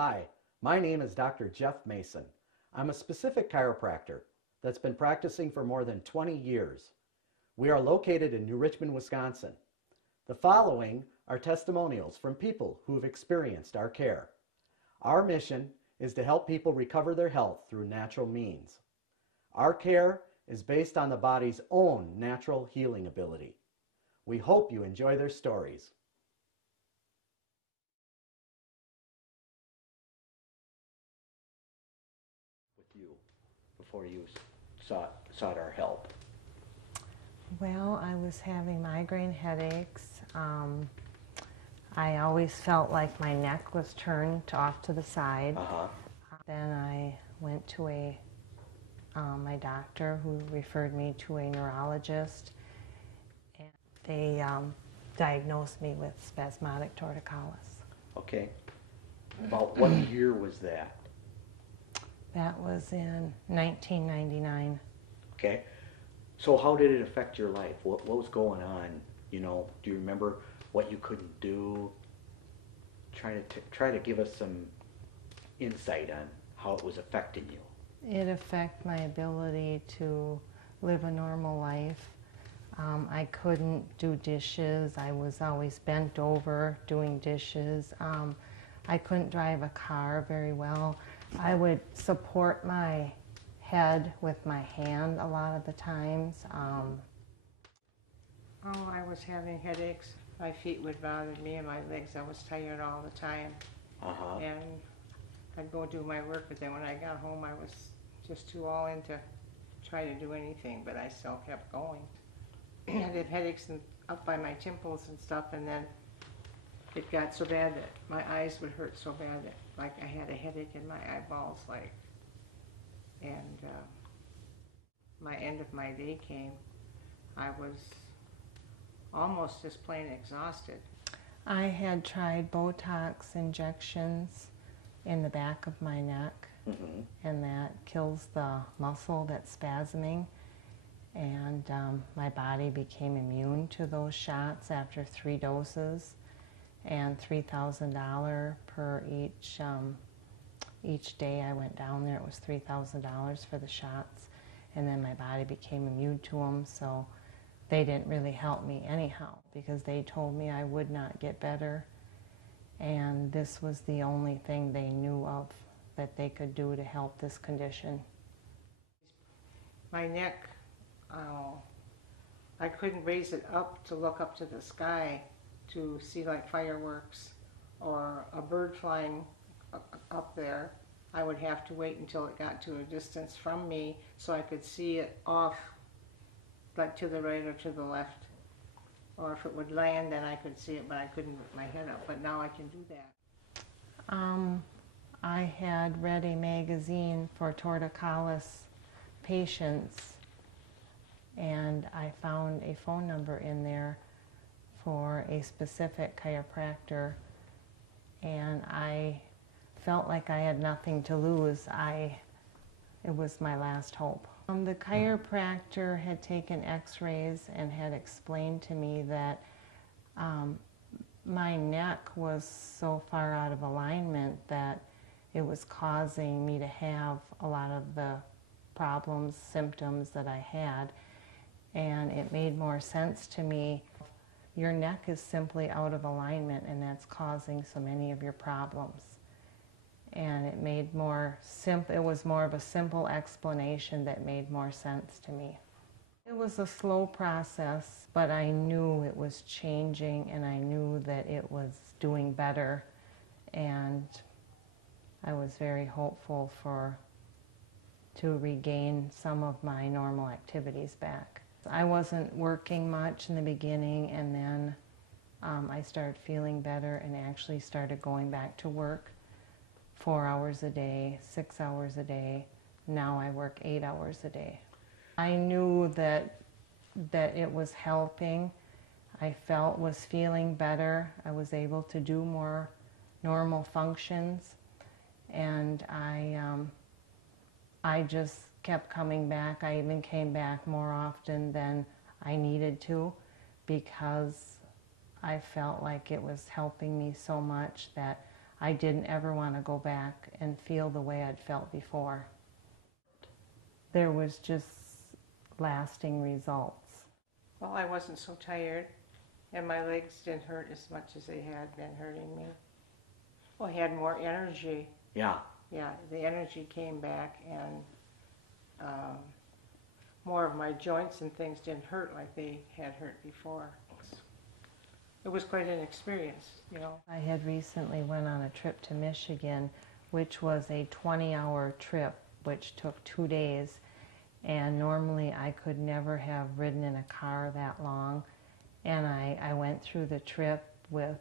Hi, my name is Dr. Jeff Mason. I'm a specific chiropractor that's been practicing for more than 20 years. We are located in New Richmond, Wisconsin. The following are testimonials from people who have experienced our care. Our mission is to help people recover their health through natural means. Our care is based on the body's own natural healing ability. We hope you enjoy their stories. With you, before you sought our help. Well, I was having migraine headaches. I always felt like my neck was turned off to the side. Then I went to my doctor, who referred me to a neurologist, and they diagnosed me with spasmodic torticollis. Okay. About what year was that? That was in 1999. Okay. So how did it affect your life? What was going on? You know, do you remember what you couldn't do? Try to give us some insight on how it was affecting you. It affected my ability to live a normal life. I couldn't do dishes. I was always bent over doing dishes. I couldn't drive a car very well. I would support my head with my hand a lot of the times. I was having headaches. My feet would bother me and my legs. I was tired all the time. And I'd go do my work, but then when I got home I was just too all in to try to do anything, but I still kept going. I had headaches up by my temples and stuff, and then it got so bad that my eyes would hurt so bad that like I had a headache in my eyeballs, and my end of my day came. I was almost just plain exhausted. I had tried Botox injections in the back of my neck, and that kills the muscle that's spasming, and my body became immune to those shots after 3 doses, and $3,000 per each day I went down there. It was $3,000 for the shots, and then my body became immune to them, so they didn't really help me anyhow, because they told me I would not get better, and this was the only thing they knew of that they could do to help this condition. My neck, I couldn't raise it up to look up to the sky to see like fireworks or a bird flying up there. I would have to wait until it got to a distance from me so I could see it off, like to the right or to the left. Or if it would land, then I could see it, but I couldn't put my head up. But now I can do that. I had read a magazine for torticollis patients, and I found a phone number in there for a specific chiropractor, and I felt like I had nothing to lose. It was my last hope. The chiropractor had taken x-rays and had explained to me that my neck was so far out of alignment that it was causing me to have a lot of the problems, symptoms that I had, and it made more sense to me. Your neck is simply out of alignment, and that's causing so many of your problems. And it made it was more of a simple explanation that made more sense to me. It was a slow process, but I knew it was changing, and I knew that it was doing better, and I was very hopeful to regain some of my normal activities back. I wasn't working much in the beginning, and then I started feeling better and actually started going back to work 4 hours a day, 6 hours a day. Now I work 8 hours a day. I knew that it was helping. I was feeling better. I was able to do more normal functions, and I just kept coming back. I even came back more often than I needed to, because I felt like it was helping me so much that I didn't ever want to go back and feel the way I'd felt before. There was just lasting results. Well, I wasn't so tired, and my legs didn't hurt as much as they had been hurting me. Well, I had more energy. Yeah. Yeah, the energy came back, and more of my joints and things didn't hurt like they had hurt before. It was quite an experience, you know. I had recently went on a trip to Michigan, which was a 20-hour trip, which took 2 days. And normally I could never have ridden in a car that long. And I went through the trip with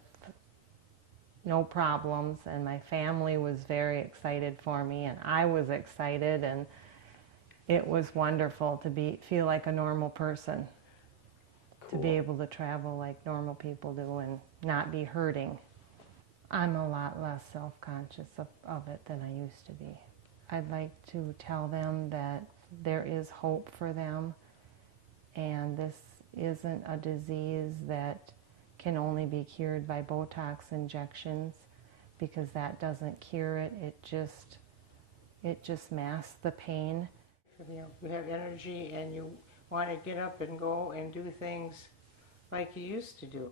no problems, and my family was very excited for me, and I was excited, and it was wonderful to feel like a normal person. Cool. To be able to travel like normal people do and not be hurting. I'm a lot less self-conscious of it than I used to be. I'd like to tell them that there is hope for them, and this isn't a disease that can only be cured by Botox injections, because that doesn't cure it. It just masks the pain. You know, you have energy and you want to get up and go and do things like you used to do.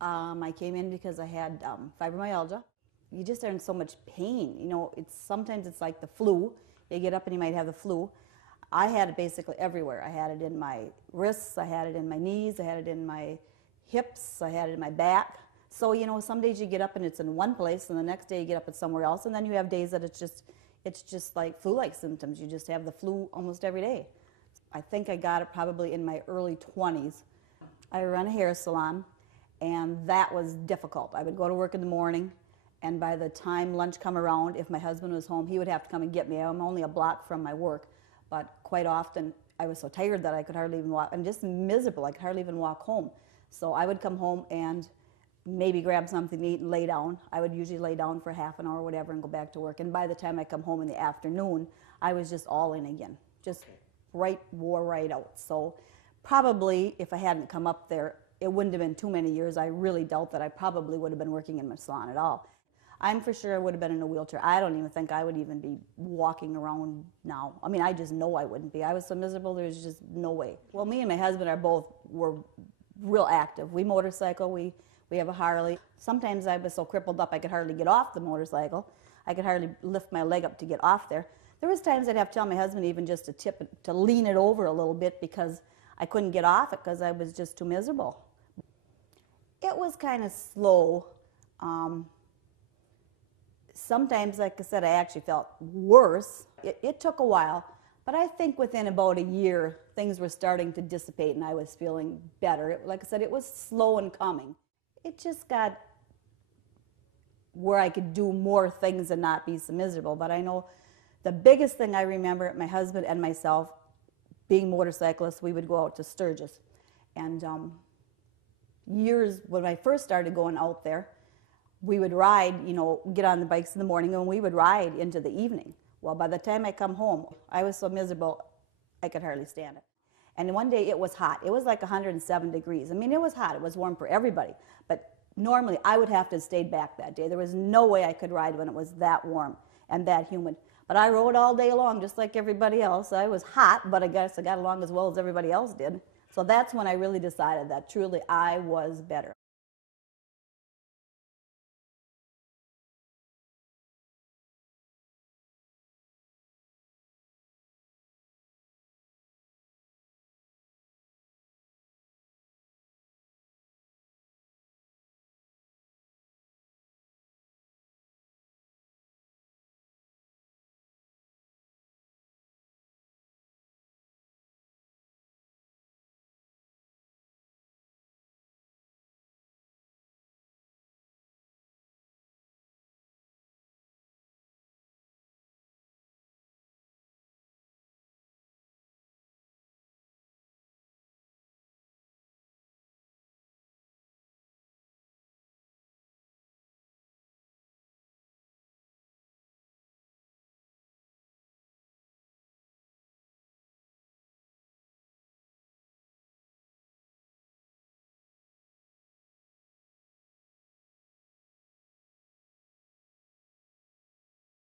I came in because I had fibromyalgia. You just are in so much pain. You know, sometimes it's like the flu. You get up and you might have the flu. I had it basically everywhere. I had it in my wrists, I had it in my knees, I had it in my hips, I had it in my back. So, you know, some days you get up and it's in one place, and the next day you get up it's somewhere else, and then you have days that it's just like flu-like symptoms. You just have the flu almost every day. I think I got it probably in my early 20s. I run a hair salon, and that was difficult. I would go to work in the morning, and by the time lunch come around, if my husband was home, he would have to come and get me. I'm only a block from my work. But quite often, I was so tired that I could hardly even walk. I'm just miserable. I could hardly even walk home. So I would come home and maybe grab something to eat and lay down. I would usually lay down for half an hour or whatever and go back to work. And by the time I come home in the afternoon, I was just all in again. Just wore right out. So probably if I hadn't come up there, it wouldn't have been too many years. I really doubt that I probably would have been working in my salon at all. I'm for sure I would have been in a wheelchair. I don't even think I would even be walking around now. I mean, I just know I wouldn't be. I was so miserable, there's just no way. Well, me and my husband were real active. We motorcycle, we have a Harley. Sometimes I was so crippled up I could hardly get off the motorcycle. I could hardly lift my leg up to get off there. There was times I'd have to tell my husband even just to lean it over a little bit because I couldn't get off it because I was just too miserable. It was kind of slow. Sometimes, like I said, I actually felt worse. It took a while, but I think within about a year, things were starting to dissipate and I was feeling better. Like I said, it was slow in coming. It just got where I could do more things and not be so miserable. But I know the biggest thing I remember, my husband and myself, being motorcyclists, we would go out to Sturgis. And years, when I first started going out there, we would ride, you know, get on the bikes in the morning and we would ride into the evening. Well, by the time I come home, I was so miserable, I could hardly stand it. And one day it was hot. It was like 107 degrees. I mean, it was hot. It was warm for everybody. But normally I would have to have stayed back that day. There was no way I could ride when it was that warm and that humid. But I rode all day long just like everybody else. I was hot, but I guess I got along as well as everybody else did. So that's when I really decided that truly I was better.